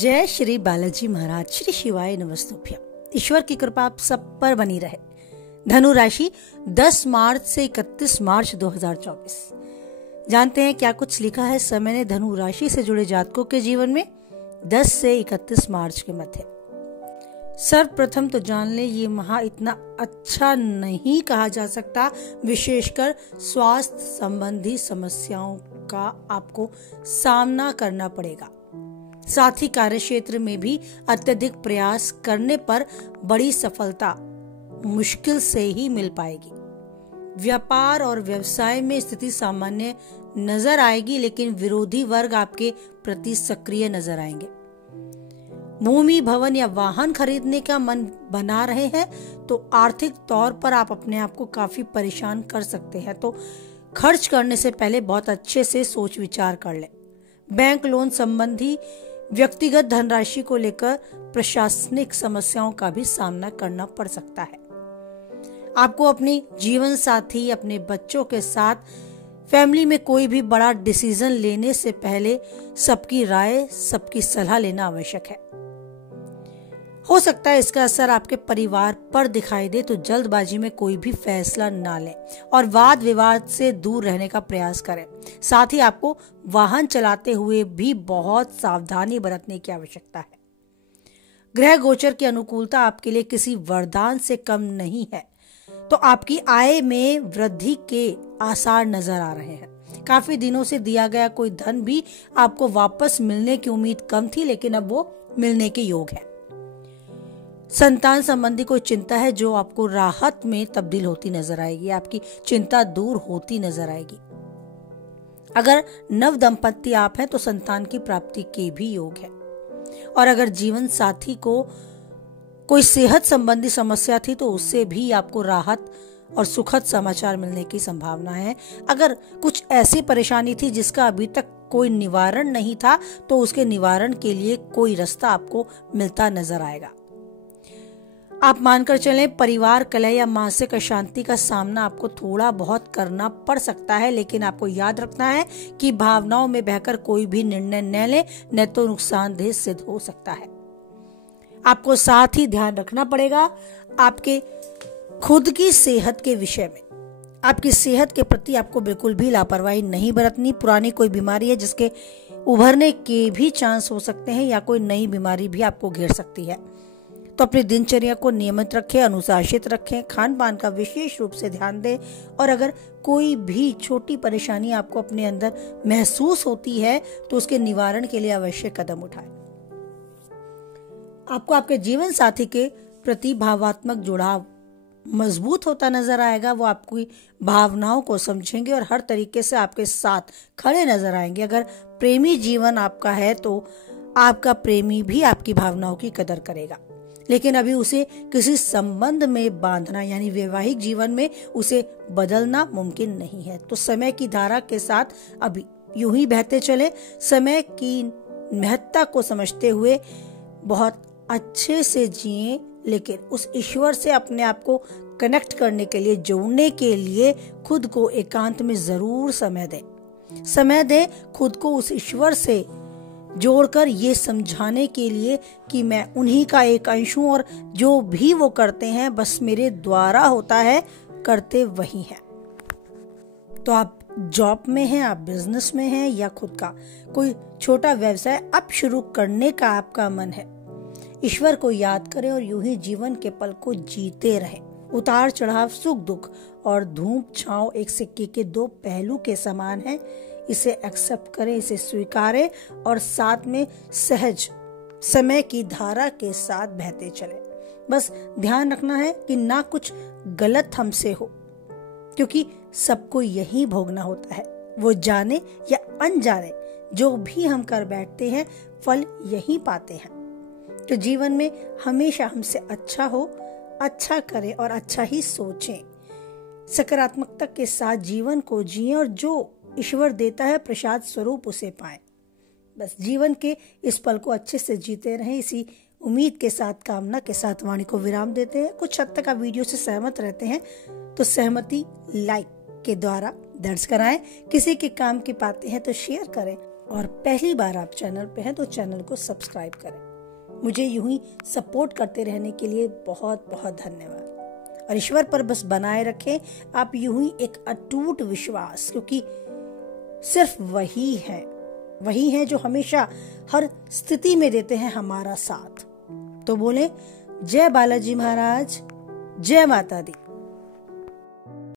जय श्री बालाजी महाराज, श्री शिवाय नमस्तुभ्यम। ईश्वर की कृपा आप सब पर बनी रहे। धनु राशि 10 मार्च से 31 मार्च 2024। जानते हैं क्या कुछ लिखा है समय ने धनु राशि से जुड़े जातकों के जीवन में 10 से 31 मार्च के मध्य। सर्वप्रथम तो जान ले, ये माह इतना अच्छा नहीं कहा जा सकता। विशेषकर स्वास्थ्य संबंधी समस्याओं का आपको सामना करना पड़ेगा। साथ ही कार्य क्षेत्र में भी अत्यधिक प्रयास करने पर बड़ी सफलता मुश्किल से ही मिल पाएगी। व्यापार और व्यवसाय में स्थिति सामान्य नजर आएगी, लेकिन विरोधी वर्ग आपके प्रति सक्रिय नजर आएंगे। भूमि, भवन या वाहन खरीदने का मन बना रहे हैं तो आर्थिक तौर पर आप अपने आप को काफी परेशान कर सकते हैं, तो खर्च करने से पहले बहुत अच्छे से सोच विचार कर लें। बैंक लोन संबंधी व्यक्तिगत धनराशि को लेकर प्रशासनिक समस्याओं का भी सामना करना पड़ सकता है। आपको अपनी जीवन साथी, अपने बच्चों के साथ फैमिली में कोई भी बड़ा डिसीजन लेने से पहले सबकी राय, सबकी सलाह लेना आवश्यक है। हो सकता है इसका असर आपके परिवार पर दिखाई दे, तो जल्दबाजी में कोई भी फैसला ना लें और वाद विवाद से दूर रहने का प्रयास करें। साथ ही आपको वाहन चलाते हुए भी बहुत सावधानी बरतने की आवश्यकता है। ग्रह गोचर की अनुकूलता आपके लिए किसी वरदान से कम नहीं है, तो आपकी आय में वृद्धि के आसार नजर आ रहे हैं। काफी दिनों से दिया गया कोई धन भी आपको वापस मिलने की उम्मीद कम थी, लेकिन अब वो मिलने के योग है। संतान संबंधी कोई चिंता है जो आपको राहत में तब्दील होती नजर आएगी। आपकी चिंता दूर होती नजर आएगी। अगर नव दंपत्ति आप हैं तो संतान की प्राप्ति के भी योग है। और अगर जीवन साथी को कोई सेहत संबंधी समस्या थी तो उससे भी आपको राहत और सुखद समाचार मिलने की संभावना है। अगर कुछ ऐसी परेशानी थी जिसका अभी तक कोई निवारण नहीं था, तो उसके निवारण के लिए कोई रास्ता आपको मिलता नजर आएगा। आप मानकर चलें, परिवार कलह या मानसिक अशांति का सामना आपको थोड़ा बहुत करना पड़ सकता है, लेकिन आपको याद रखना है कि भावनाओं में बहकर कोई भी निर्णय न लें, न तो नुकसानदेह सिद्ध हो सकता है। आपको साथ ही ध्यान रखना पड़ेगा आपके खुद की सेहत के विषय में। आपकी सेहत के प्रति आपको बिल्कुल भी लापरवाही नहीं बरतनी। पुरानी कोई बीमारी है जिसके उभरने के भी चांस हो सकते हैं, या कोई नई बीमारी भी आपको घेर सकती है, तो अपनी दिनचर्या को नियमित रखें, अनुशासित रखें, खान पान का विशेष रूप से ध्यान दें। और अगर कोई भी छोटी परेशानी आपको अपने अंदर महसूस होती है तो उसके निवारण के लिए अवश्य कदम उठाएं। आपको आपके जीवन साथी के प्रति भावात्मक जुड़ाव मजबूत होता नजर आएगा। वो आपकी भावनाओं को समझेंगे और हर तरीके से आपके साथ खड़े नजर आएंगे। अगर प्रेमी जीवन आपका है तो आपका प्रेमी भी आपकी भावनाओं की कदर करेगा, लेकिन अभी उसे किसी संबंध में बांधना यानी वैवाहिक जीवन में उसे बदलना मुमकिन नहीं है। तो समय की धारा के साथ अभी यूं ही बहते चले। समय की महत्ता को समझते हुए बहुत अच्छे से जिएं, लेकिन उस ईश्वर से अपने आप को कनेक्ट करने के लिए, जोड़ने के लिए खुद को एकांत में जरूर समय दें खुद को उस ईश्वर से जोड़कर ये समझाने के लिए कि मैं उन्हीं का एक अंश हूं और जो भी वो करते हैं बस मेरे द्वारा होता है, करते वही हैं। तो आप जॉब में हैं, आप बिजनेस में हैं, या खुद का कोई छोटा व्यवसाय अब शुरू करने का आपका मन है, ईश्वर को याद करें और यूं ही जीवन के पल को जीते रहें। उतार चढ़ाव, सुख दुख और धूप छांव एक सिक्के के दो पहलू के समान है। इसे एक्सेप्ट करें, इसे स्वीकारें और साथ में सहज समय की धारा के साथ बहते चलें। बस ध्यान रखना है कि ना कुछ गलत हमसे हो, क्योंकि सबको यही भोगना होता है। वो जाने या अनजाने जो भी हम कर बैठते हैं, फल यही पाते हैं। तो जीवन में हमेशा हमसे अच्छा हो, अच्छा करें और अच्छा ही सोचें। सकारात्मकता के साथ जीवन को जिएं और जो ईश्वर देता है प्रसाद स्वरूप उसे पाएं। बस जीवन के इस पल को अच्छे से जीते रहें, इसी उम्मीद के साथ, कामना के साथ वाणी को विराम देते हैं। कुछ हद तक आप वीडियो से सहमत रहते हैं तो सहमति लाइक के द्वारा दर्ज कराएं। किसी के काम की पाते हैं तो शेयर करें और पहली बार आप चैनल पे हैं तो चैनल को सब्सक्राइब करें। मुझे यूं ही सपोर्ट करते रहने के लिए बहुत बहुत धन्यवाद। और ईश्वर पर बस बनाए रखें आप यूं ही एक अटूट विश्वास, क्योंकि सिर्फ वही है जो हमेशा हर स्थिति में देते हैं हमारा साथ। तो बोले जय बालाजी महाराज, जय माता दी।